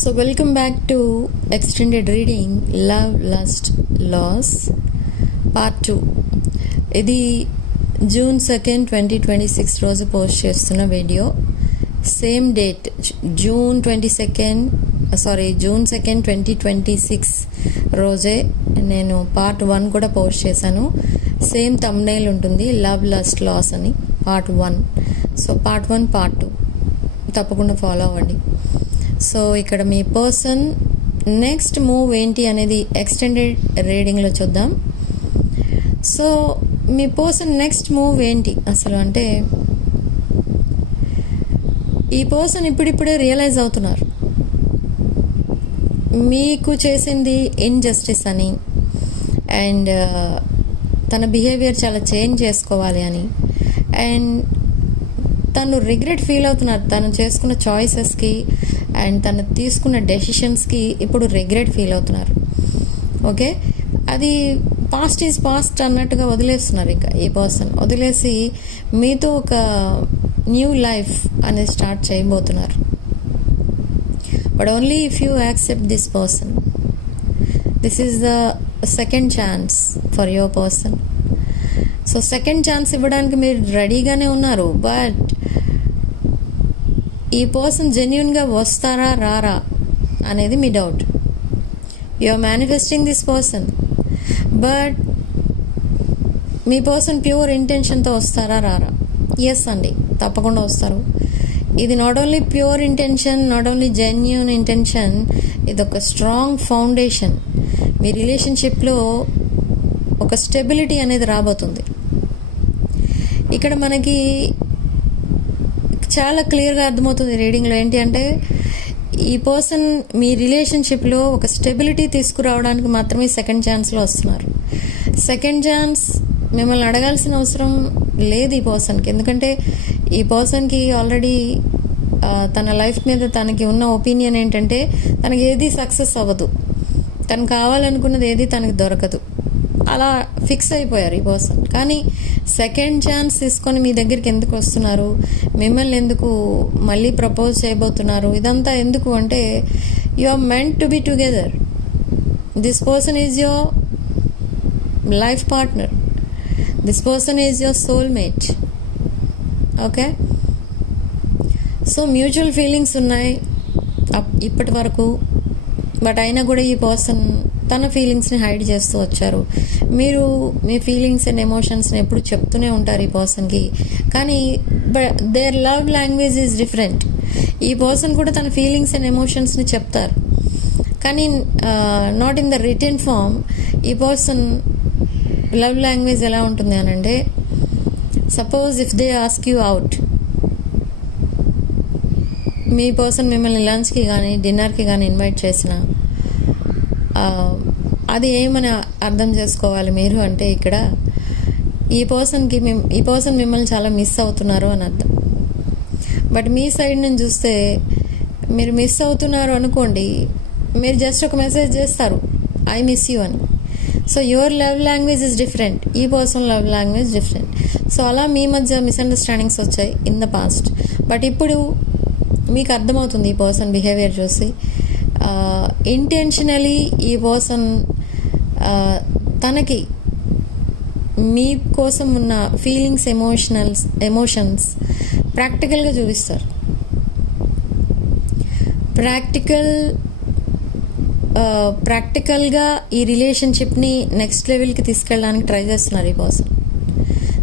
So, welcome back to extended reading Love, Lust, Loss Part 2. ఇది June 2nd, 2026 రోజు post చేస్తున్న video. Same date June 2nd, 2026 రోజే నేను part 1 కూడా post చేశాను. సేమ్ థంబ్నెయిల్ ఉంటుంది, లవ్ లస్ట్ లాస్ అని, పార్ట్ 1. సో పార్ట్ 1 పార్ట్ 2 తప్పకుండా ఫాలో అవ్వండి. సో ఇక్కడ మీ పర్సన్ నెక్స్ట్ మూవ్ ఏంటి అనేది ఎక్స్టెండెడ్ రీడింగ్లో చూద్దాం. సో మీ పర్సన్ నెక్స్ట్ మూవ్ ఏంటి అసలు అంటే, ఈ పర్సన్ ఇప్పుడిప్పుడే రియలైజ్ అవుతున్నారు మీకు చేసింది ఇన్జస్టిస్ అని, అండ్ తన బిహేవియర్ చాలా చేంజ్ చేసుకోవాలి అని, అండ్ తను రిగ్రెట్ ఫీల్ అవుతున్నారు తను చేసుకున్న చాయిసెస్కి అండ్ తను తీసుకున్న డెసిషన్స్కి. ఇప్పుడు రిగ్రెట్ ఫీల్ అవుతున్నారు. ఓకే, అది పాస్ట్ ఈజ్ పాస్ట్ అన్నట్టుగా వదిలేస్తున్నారు. ఇంకా ఈ పర్సన్ వదిలేసి మీతో ఒక న్యూ లైఫ్ అనేది స్టార్ట్ చేయబోతున్నారు. But only if you accept this person. This is the second chance for your person. So second chance ఇవ్వడానికి మీరు రెడీగానే ఉన్నారు. బట్ ఈ పర్సన్ జెన్యున్గా వస్తారా రారా అనేది మీ doubt. You are manifesting this person, but మీ పర్సన్ ప్యూర్ ఇంటెన్షన్తో వస్తారా రారా? ఎస్ అండి, తప్పకుండా వస్తారు. ఇది not only pure intention, not only genuine intention, ఇది ఒక స్ట్రాంగ్ ఫౌండేషన్. మీ రిలేషన్షిప్లో ఒక స్టెబిలిటీ అనేది రాబోతుంది. ఇక్కడ మనకి చాలా క్లియర్గా అర్థమవుతుంది రీడింగ్లో ఏంటి అంటే, ఈ పర్సన్ మీ రిలేషన్షిప్లో ఒక స్టెబిలిటీ తీసుకురావడానికి మాత్రమే సెకండ్ ఛాన్స్లో వస్తున్నారు. సెకండ్ ఛాన్స్ మిమ్మల్ని అడగాల్సిన అవసరం లేదు ఈ పర్సన్కి. ఎందుకంటే ఈ పర్సన్కి ఆల్రెడీ తన లైఫ్ మీద తనకి ఉన్న ఒపీనియన్ ఏంటంటే, తనకి ఏది సక్సెస్ అవ్వదు, తను కావాలనుకున్నది ఏది తనకి దొరకదు, అలా ఫిక్స్ అయిపోయారు ఈ పర్సన్. కానీ సెకండ్ ఛాన్స్ తీసుకొని మీ దగ్గరికి ఎందుకు వస్తున్నారు, మిమ్మల్ని ఎందుకు మళ్ళీ ప్రపోజ్ చేయబోతున్నారు, ఇదంతా ఎందుకు అంటే, you are meant to be together. This person is your life partner. This person is your soulmate. Okay, so mutual feelings ఉన్నాయి ఇప్పటి వరకు. బట్ అయినా కూడా ఈ పర్సన్ తన ఫీలింగ్స్ని హైడ్ చేస్తూ వచ్చారు. మీరు మీ ఫీలింగ్స్ అండ్ ఎమోషన్స్ని ఎప్పుడు చెప్తూనే ఉంటారు ఈ పర్సన్కి. కానీ their love language is different. ఈ పర్సన్ కూడా తన ఫీలింగ్స్ అండ్ ఎమోషన్స్ని చెప్తారు, కానీ not in the written form. ఈ పర్సన్ లవ్ లాంగ్వేజ్ ఎలా ఉంటుంది అని అంటే, suppose if they ask you out, మీ పర్సన్ మిమ్మల్ని లంచ్కి కానీ డిన్నర్కి కానీ ఇన్వైట్ చేసిన, అది ఏమని అర్థం చేసుకోవాలి మీరు అంటే, ఇక్కడ ఈ పర్సన్ మిమ్మల్ని చాలా మిస్ అవుతున్నారు అని అర్థం. బట్ మీ సైడ్ నుంచి చూస్తే మీరు మిస్ అవుతున్నారు అనుకోండి, మీరు జస్ట్ ఒక మెసేజ్ చేస్తారు, ఐ మిస్ యూ అని. So your love language is different, ఈ person love language different. So అలా మీ మధ్య మిస్అండర్స్టాండింగ్స్ వచ్చాయి ఇన్ ద పాస్ట్. బట్ ఇప్పుడు మీకు అర్థమవుతుంది ఈ పర్సన్ బిహేవియర్ చూసి, ఇంటెన్షనలీ ఈ పర్సన్ తనకి మీ కోసం ఉన్న ఫీలింగ్స్ ఎమోషన్స్ ప్రాక్టికల్గా చూపిస్తారు. ప్రాక్టికల్గా ఈ రిలేషన్షిప్ని నెక్స్ట్ లెవెల్కి తీసుకెళ్ళడానికి ట్రై చేస్తున్నారు ఈ person.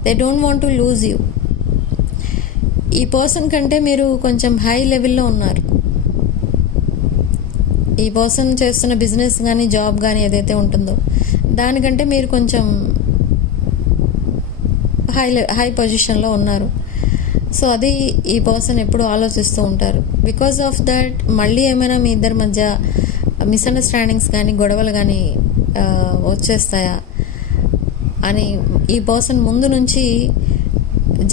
They don't want to lose you. ఈ పర్సన్ కంటే మీరు కొంచెం హై లెవెల్లో ఉన్నారు. ఈ పర్సన్ చేస్తున్న బిజినెస్ కానీ జాబ్ కానీ ఏదైతే ఉంటుందో దానికంటే మీరు కొంచెం హై పొజిషన్లో ఉన్నారు. సో అది ఈ పర్సన్ ఎప్పుడు ఆలోచిస్తూ ఉంటారు. బికాస్ ఆఫ్ దట్ మళ్ళీ ఏమైనా మీ ఇద్దరి మధ్య మిస్అండర్స్టాండింగ్స్ కానీ గొడవలు కానీ వచ్చేస్తాయా అని ఈ పర్సన్ ముందు నుంచి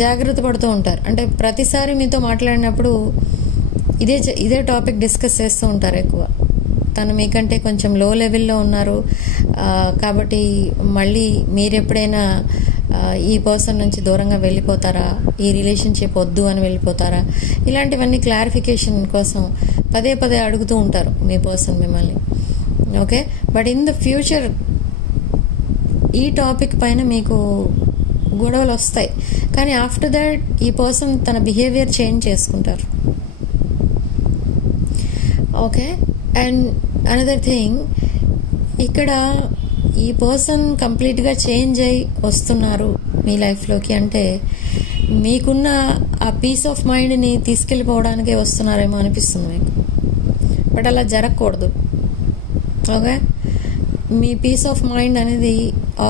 జాగ్రత్త పడుతూ ఉంటారు. అంటే ప్రతిసారి మీతో మాట్లాడినప్పుడు ఇదే టాపిక్ డిస్కస్ చేస్తూ ఉంటారు ఎక్కువ. తను మీకంటే కొంచెం లో లెవెల్లో ఉన్నారు కాబట్టి మళ్ళీ మీరు ఎప్పుడైనా ఈ పర్సన్ నుంచి దూరంగా వెళ్ళిపోతారా, ఈ రిలేషన్షిప్ వద్దు అని వెళ్ళిపోతారా, ఇలాంటివన్నీ క్లారిఫికేషన్ కోసం పదే పదే అడుగుతూ ఉంటారు మీ పర్సన్ మిమ్మల్ని. Okay, but in the future ఈ టాపిక్ పైన మీకు గొడవలు వస్తాయి, కానీ ఆఫ్టర్ దట్ ఈ పర్సన్ తన బిహేవియర్ చేంజ్ చేసుకుంటారు. ఓకే, అండ్ అనదర్ థింగ్, ఇక్కడ ఈ పర్సన్ కంప్లీట్గా చేంజ్ అయి వస్తున్నారు మీ లైఫ్లోకి అంటే మీకున్న ఆ పీస్ ఆఫ్ మైండ్ని తీసుకెళ్ళిపోవడానికే వస్తున్నారేమో అనిపిస్తుంది మీకు. బట్ అలా జరగకూడదు. ఓకే, మీ పీస్ ఆఫ్ మైండ్ అనేది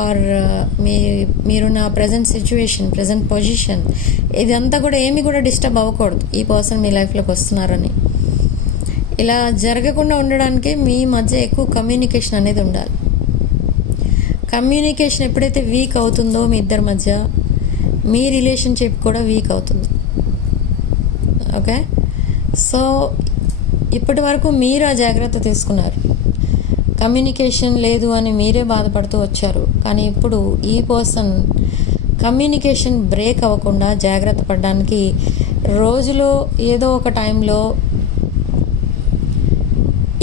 ఆర్ మీరున్న ప్రజెంట్ సిచ్యువేషన్, ప్రజెంట్ పొజిషన్, ఇదంతా కూడా ఏమి కూడా డిస్టర్బ్ అవ్వకూడదు ఈ పర్సన్ మీ లైఫ్లోకి వస్తున్నారని. ఇలా జరగకుండా ఉండడానికే మీ మధ్య ఎక్కువ కమ్యూనికేషన్ అనేది ఉండాలి. కమ్యూనికేషన్ ఎప్పుడైతే వీక్ అవుతుందో మీ ఇద్దరి మధ్య, మీ రిలేషన్షిప్ కూడా వీక్ అవుతుంది. ఓకే, సో ఇప్పటి వరకు మీరు ఆ జాగ్రత్త తీసుకున్నారు, కమ్యూనికేషన్ లేదు అని మీరే బాధపడుతూ వచ్చారు. కానీ ఇప్పుడు ఈ పర్సన్ కమ్యూనికేషన్ బ్రేక్ అవ్వకుండా జాగ్రత్త పడడానికి రోజులో ఏదో ఒక టైంలో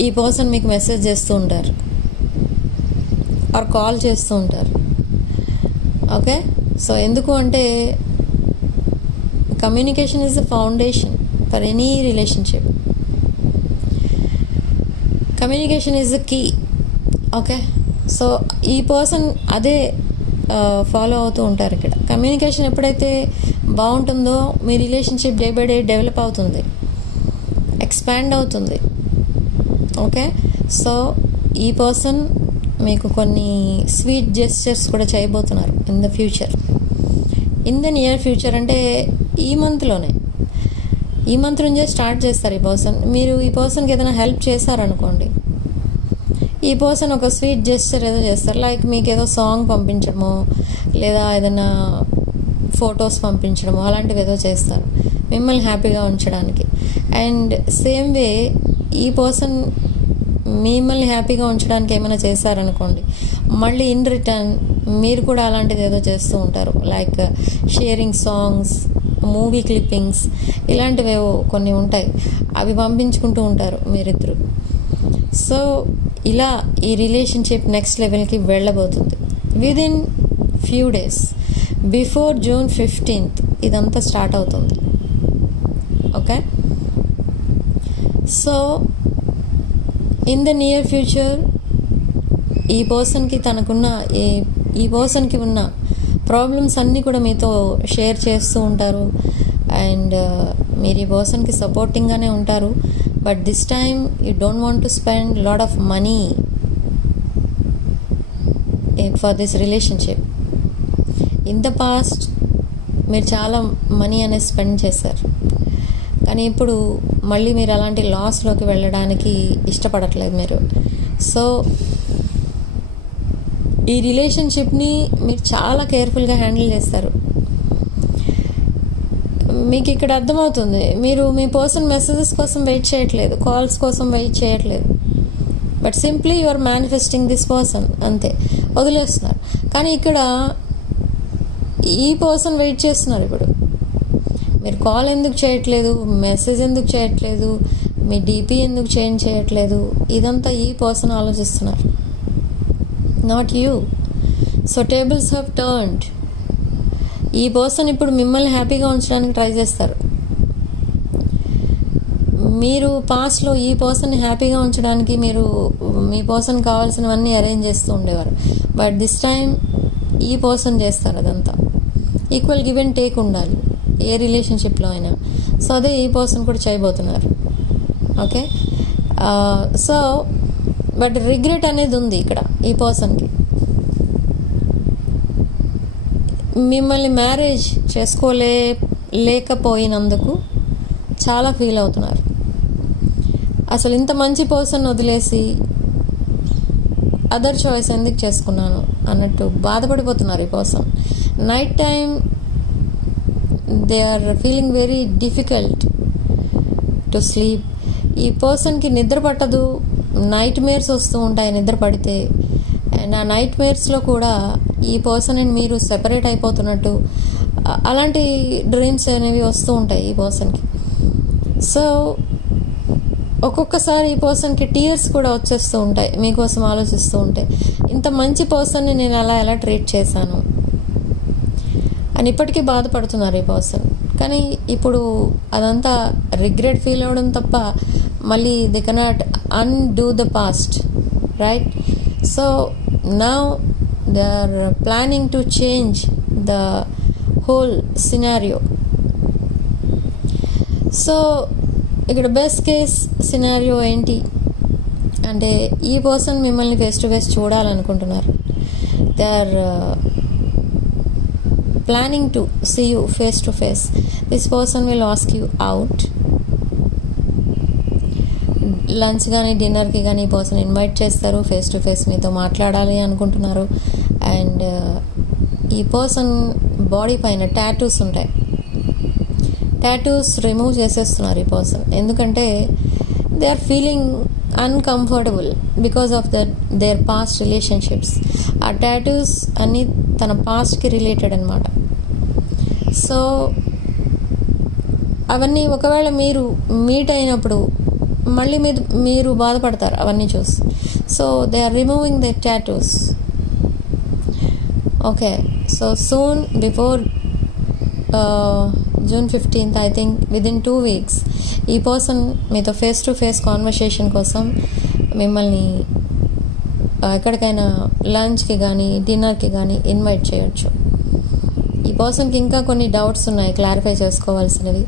ఈ పర్సన్ మీకు మెసేజ్ చేస్తూ ఉంటారు ఆర్ కాల్ చేస్తూ ఉంటారు. ఓకే, సో ఎందుకు అంటే communication is the foundation for any relationship. Communication is the key. Okay, so ఈ పర్సన్ అదే ఫాలో అవుతూ ఉంటారు ఇక్కడ. కమ్యూనికేషన్ ఎప్పుడైతే బాగుంటుందో మీ relationship day by day develop అవుతుంది, ఎక్స్పాండ్ అవుతుంది. ఓకే, సో ఈ పర్సన్ మీకు కొన్ని స్వీట్ జెస్చర్స్ కూడా చేయబోతున్నారు in the future, in the near future. అంటే ఈ మంత్ నుంచే స్టార్ట్ చేస్తారు ఈ పర్సన్. మీరు ఈ పర్సన్కి ఏదైనా హెల్ప్ చేశారనుకోండి, ఈ పర్సన్ ఒక స్వీట్ జెస్చర్ ఏదో చేస్తారు. లైక్ మీకు ఏదో సాంగ్ పంపించడమో లేదా ఏదైనా ఫొటోస్ పంపించడమో అలాంటివి ఏదో చేస్తారు మిమ్మల్ని హ్యాపీగా ఉంచడానికి. అండ్ సేమ్ వే ఈ పర్సన్ మిమ్మల్ని హ్యాపీగా ఉంచడానికి ఏమైనా చేశారనుకోండి, మళ్ళీ ఇన్ రిటర్న్ మీరు కూడా అలాంటిది ఏదో చేస్తూ ఉంటారు. Like sharing songs, movie clippings, ఇలాంటివేవో కొన్ని ఉంటాయి, అవి పంపించుకుంటూ ఉంటారు మీరిద్దరు. సో ఇలా ఈ రిలేషన్షిప్ నెక్స్ట్ లెవెల్కి వెళ్ళబోతుంది within few days. Before June 15th ఇదంతా స్టార్ట్ అవుతుంది. Okay, so in the near future ఈ పర్సన్కి ఈ పర్సన్కి ఉన్న ప్రాబ్లమ్స్ అన్నీ కూడా మీతో షేర్ చేస్తూ ఉంటారు. అండ్ మీరు ఈ పర్సన్కి సపోర్టింగ్గానే ఉంటారు. But this time you don't want to spend lot of money for this relationship. In the past మీరు చాలా మనీ అనేది స్పెండ్ చేశారు, కానీ ఇప్పుడు మళ్ళీ మీరు అలాంటి లాస్లోకి వెళ్ళడానికి ఇష్టపడట్లేదు మీరు. సో ఈ రిలేషన్షిప్ని మీరు చాలా కేర్ఫుల్గా హ్యాండిల్ చేస్తారు. మీకు ఇక్కడ అర్థమవుతుంది, మీరు మీ పర్సన్ మెసేజెస్ కోసం వెయిట్ చేయట్లేదు, కాల్స్ కోసం వెయిట్ చేయట్లేదు. But simply you are manifesting this person, అంతే, వదిలేస్తున్నారు. కానీ ఇక్కడ ఈ పర్సన్ వెయిట్ చేస్తున్నారు. ఇప్పుడు మీరు కాల్ ఎందుకు చేయట్లేదు, మెసేజ్ ఎందుకు చేయట్లేదు, మీ డీపీ ఎందుకు చేంజ్ చేయట్లేదు, ఇదంతా ఈ పర్సన్ ఆలోచిస్తున్నారు, not you. So tables have turned. ఈ పర్సన్ ఇప్పుడు మిమ్మల్ని హ్యాపీగా ఉంచడానికి ట్రై చేస్తారు. మీరు పాస్ట్లో ఈ పర్సన్ని హ్యాపీగా ఉంచడానికి మీరు మీ పర్సన్ కావాల్సినవన్నీ అరేంజ్ చేస్తూ ఉండేవారు. బట్ దిస్ టైం ఈ పర్సన్ చేస్తారు అదంతా. ఈక్వల్ గివ్ అండ్ టేక్ ఉండాలి ఏ రిలేషన్షిప్లో అయినా. సో అదే ఈ పర్సన్ కూడా చేయబోతున్నారు. ఓకే, సో బట్ రిగ్రెట్ అనేది ఉంది ఇక్కడ ఈ పర్సన్కి. మిమ్మల్ని మ్యారేజ్ లేకపోయినందుకు చాలా ఫీల్ అవుతున్నారు. అసలు ఇంత మంచి పర్సన్ వదిలేసి అదర్ చాయిస్ ఎందుకు చేసుకున్నాను అన్నట్టు బాధపడిపోతున్నారు ఈ person. Night time they are feeling very difficult to sleep. ఈ పర్సన్కి నిద్ర పట్టదు, నైట్ మేర్స్ వస్తూ ఉంటాయి నిద్ర పడితే. అండ్ ఆ నైట్ మేర్స్లో కూడా ఈ పర్సన్ అండ్ మీరు సెపరేట్ అయిపోతున్నట్టు అలాంటి డ్రీమ్స్ అనేవి వస్తూ ఉంటాయి ఈ పర్సన్కి. సో ఒక్కొక్కసారి ఈ పర్సన్కి టీయర్స్ కూడా వచ్చేస్తూ ఉంటాయి, మీకోసం ఆలోచిస్తూ ఉంటాయి, ఇంత మంచి పర్సన్ని నేను ఎలా ట్రీట్ చేశాను అని ఇప్పటికీ బాధపడుతున్నారు ఈ పర్సన్. కానీ ఇప్పుడు అదంతా రిగ్రెట్ ఫీల్ అవ్వడం తప్ప మళ్ళీ they cannot undo the past, right? So now they are planning to change the whole scenario. So ఇక్కడ బెస్ట్ కేస్ సినారియో ఏంటి అంటే ఈ పర్సన్ మిమ్మల్ని ఫేస్ టు ఫేస్ చూడాలనుకుంటున్నారు. They are planning to see you face to face. This person will ask you out. Lunch కానీ డిన్నర్కి కానీ ఈ పర్సన్ ఇన్వైట్ చేస్తారు, ఫేస్ టు ఫేస్ మీతో మాట్లాడాలి అనుకుంటున్నారు. అండ్ ఈ పర్సన్ బాడీ పైన టాటూస్ ఉంటాయి, టాటూస్ రిమూవ్ చేసేస్తున్నారు ఈ పర్సన్. ఎందుకంటే they are feeling uncomfortable because of their past relationships. ఆ టాటూస్ అన్నీ తన పాస్ట్కి రిలేటెడ్ అనమాట. సో అవన్నీ ఒకవేళ మీరు మీట్ అయినప్పుడు మళ్ళీ మీరు బాధపడతారు అవన్నీ చూసి. So they are removing the tattoos. Okay, so soon before June 15th, I think within 2 weeks ఈ పర్సన్ మీతో ఫేస్ టు ఫేస్ కాన్వర్సేషన్ కోసం మిమ్మల్ని ఎక్కడికైనా లంచ్కి కానీ డిన్నర్కి కానీ ఇన్వైట్ చేయొచ్చు. ఈ పర్సన్కి ఇంకా కొన్ని డౌట్స్ ఉన్నాయి క్లారిఫై చేసుకోవాల్సినవి,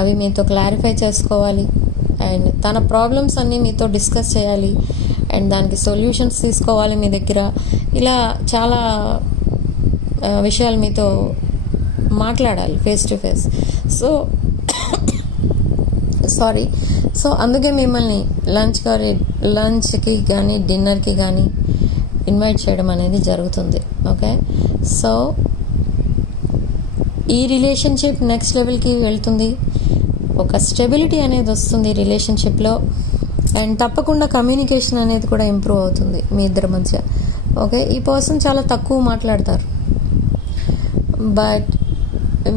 అవి మీతో క్లారిఫై చేసుకోవాలి. అండ్ తన ప్రాబ్లమ్స్ అన్నీ మీతో డిస్కస్ చేయాలి అండ్ దానికి సొల్యూషన్స్ తీసుకోవాలి మీ దగ్గర. ఇలా చాలా విషయాలు మీతో మాట్లాడాలి ఫేస్ టు ఫేస్. సో అందుకే మిమ్మల్ని లంచ్కి కానీ డిన్నర్కి కానీ ఇన్వైట్ చేయడం అనేది జరుగుతుంది. ఓకే, సో ఈ రిలేషన్షిప్ నెక్స్ట్ లెవెల్కి వెళ్తుంది, ఒక స్టెబిలిటీ అనేది వస్తుంది రిలేషన్షిప్లో. అండ్ తప్పకుండా కమ్యూనికేషన్ అనేది కూడా ఇంప్రూవ్ అవుతుంది మీ ఇద్దరి మధ్య. ఓకే, ఈ పర్సన్ చాలా తక్కువ మాట్లాడతారు, బట్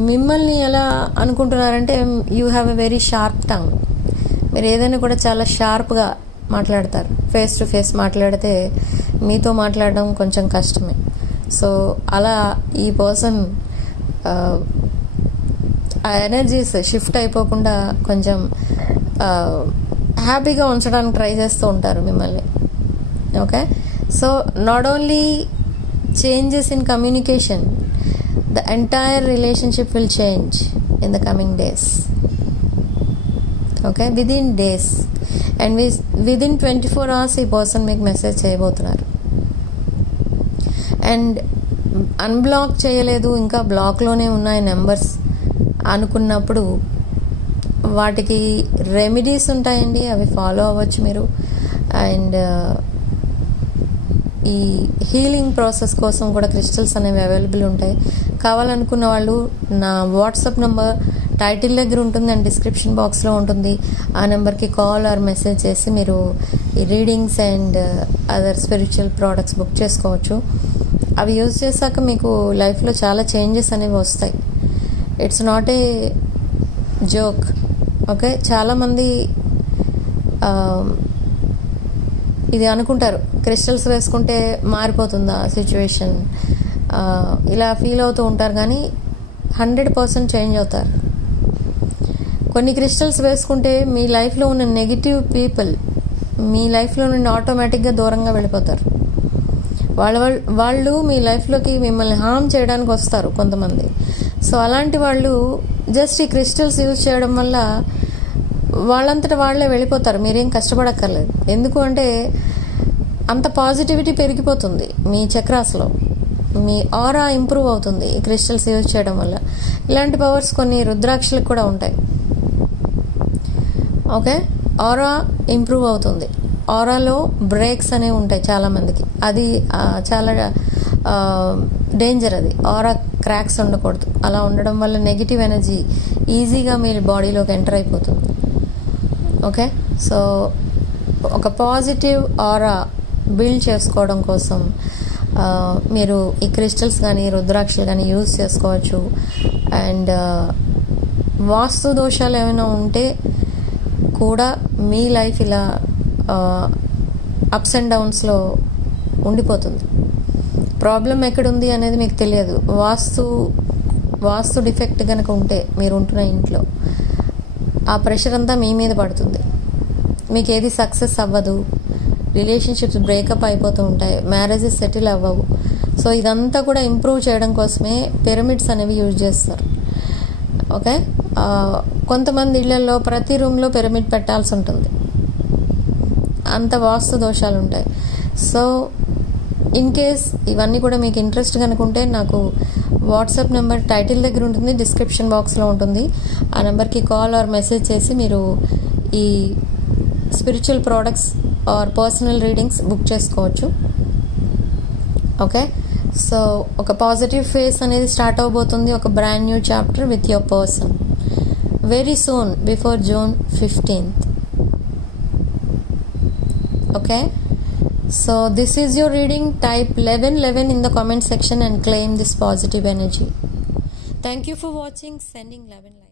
మిమ్మల్ని ఎలా అనుకుంటున్నారంటే you have a very sharp tongue. మీరు ఏదైనా కూడా చాలా షార్ప్గా మాట్లాడతారు. ఫేస్ టు ఫేస్ మాట్లాడితే మీతో మాట్లాడడం కొంచెం కష్టమే. సో అలా ఈ పర్సన్ ఆ ఎనర్జీస్ షిఫ్ట్ అయిపోకుండా కొంచెం హ్యాపీగా ఉంచడానికి ట్రై చేస్తూ ఉంటారు మిమ్మల్ని. Okay, so not only changes in communication, the entire relationship will change in the coming days. Okay, within days and within 24 hours ఈ పర్సన్ మీకు మెసేజ్ చేయబోతున్నారు. అండ్ అన్బ్లాక్ చేయలేదు, ఇంకా బ్లాక్లోనే ఉన్నాయి నెంబర్స్ అనుకున్నప్పుడు వాటికి రెమెడీస్ ఉంటాయండి, అవి ఫాలో అవ్వచ్చు మీరు. అండ్ ఈ హీలింగ్ ప్రాసెస్ కోసం కూడా క్రిస్టల్స్ అనేవి అవైలబుల్ ఉంటాయి. కావాలనుకున్న వాళ్ళు నా వాట్సాప్ నెంబర్ టైటిల్ దగ్గర ఉంటుంది అండ్ డిస్క్రిప్షన్ బాక్స్లో ఉంటుంది. ఆ నెంబర్కి కాల్ ఆర్ మెసేజ్ చేసి మీరు ఈ readings and other spiritual products book చేసుకోవచ్చు. అవి యూజ్ చేశాక మీకు లైఫ్లో చాలా చేంజెస్ అనేవి వస్తాయి. It's not a joke. Okay, చాలామంది ఇది అనుకుంటారు, క్రిస్టల్స్ వేసుకుంటే మారిపోతుందా సిచ్యువేషన్, ఇలా ఫీల్ అవుతూ ఉంటారు. కానీ 100% చేంజ్ అవుతారు. కొన్ని క్రిస్టల్స్ వేసుకుంటే మీ లైఫ్లో ఉన్న నెగిటివ్ పీపుల్ మీ లైఫ్లో నుండి ఆటోమేటిక్గా దూరంగా వెళ్ళిపోతారు. వాళ్ళు మీ లైఫ్లోకి మిమ్మల్ని హార్మ్ చేయడానికి వస్తారు కొంతమంది. సో అలాంటి వాళ్ళు జస్ట్ ఈ క్రిస్టల్స్ యూజ్ చేయడం వల్ల వాళ్ళంతటా వాళ్ళే వెళ్ళిపోతారు, మీరేం కష్టపడక్కర్లేదు. ఎందుకు అంటే అంత పాజిటివిటీ పెరిగిపోతుంది మీ చక్రాస్లో, మీ ఆరా ఇంప్రూవ్ అవుతుంది ఈ క్రిస్టల్స్ యూజ్ చేయడం వల్ల. ఇలాంటి పవర్స్ కొన్ని రుద్రాక్షలకు కూడా ఉంటాయి. ఓకే, ఆరా ఇంప్రూవ్ అవుతుంది. ఆరాలో బ్రేక్స్ అనేవి ఉంటాయి చాలామందికి, అది చాలా డేంజర్. అది ఆరా క్రాక్స్ ఉండకూడదు. అలా ఉండడం వల్ల నెగిటివ్ ఎనర్జీ ఈజీగా మీ బాడీలోకి ఎంటర్ అయిపోతుంది. ఓకే, సో ఒక పాజిటివ్ ఆరా బిల్డ్ చేసుకోవడం కోసం మీరు ఈ క్రిస్టల్స్ కానీ రుద్రాక్షలు కానీ యూజ్ చేసుకోవచ్చు. అండ్ వాస్తు దోషాలు ఏమైనా ఉంటే కూడా మీ లైఫ్ ఇలా అప్స్ అండ్ డౌన్స్లో ఉండిపోతుంది. ప్రాబ్లం ఎక్కడుంది అనేది మీకు తెలియదు. వాస్తు డిఫెక్ట్ కనుక ఉంటే మీరు ఉంటున్న ఇంట్లో ఆ ప్రెషర్ అంతా మీ మీద పడుతుంది. మీకు ఏది సక్సెస్ అవ్వదు, రిలేషన్షిప్స్ బ్రేకప్ అయిపోతూ ఉంటాయి, మ్యారేజెస్ సెటిల్ అవ్వవు. సో ఇదంతా కూడా ఇంప్రూవ్ చేయడం కోసమే పిరమిడ్స్ అనేవి యూజ్ చేస్తారు. ఓకే, కొంతమంది ఇళ్లలో ప్రతి రూమ్లో పిరమిడ్ పెట్టాల్సి ఉంటుంది, అంత వాస్తు దోషాలు ఉంటాయి. సో ఇన్ కేస్ ఇవన్నీ కూడా మీకు ఇంట్రెస్ట్ కనుకుంటే నాకు వాట్సాప్ నెంబర్ టైటిల్ దగ్గర ఉంటుంది, డిస్క్రిప్షన్ బాక్స్లో ఉంటుంది. ఆ నెంబర్కి కాల్ ఆర్ మెసేజ్ చేసి మీరు ఈ spiritual products or personal readings book చేసుకోవచ్చు. ఓకే, సో ఒక పాజిటివ్ ఫేస్ అనేది స్టార్ట్ అవబోతుంది, ఒక brand new chapter with your person very soon before June 15th. Okay, so this is your reading. Type 1111 in the comment section and claim this positive energy. Thank you for watching. Sending 11 light.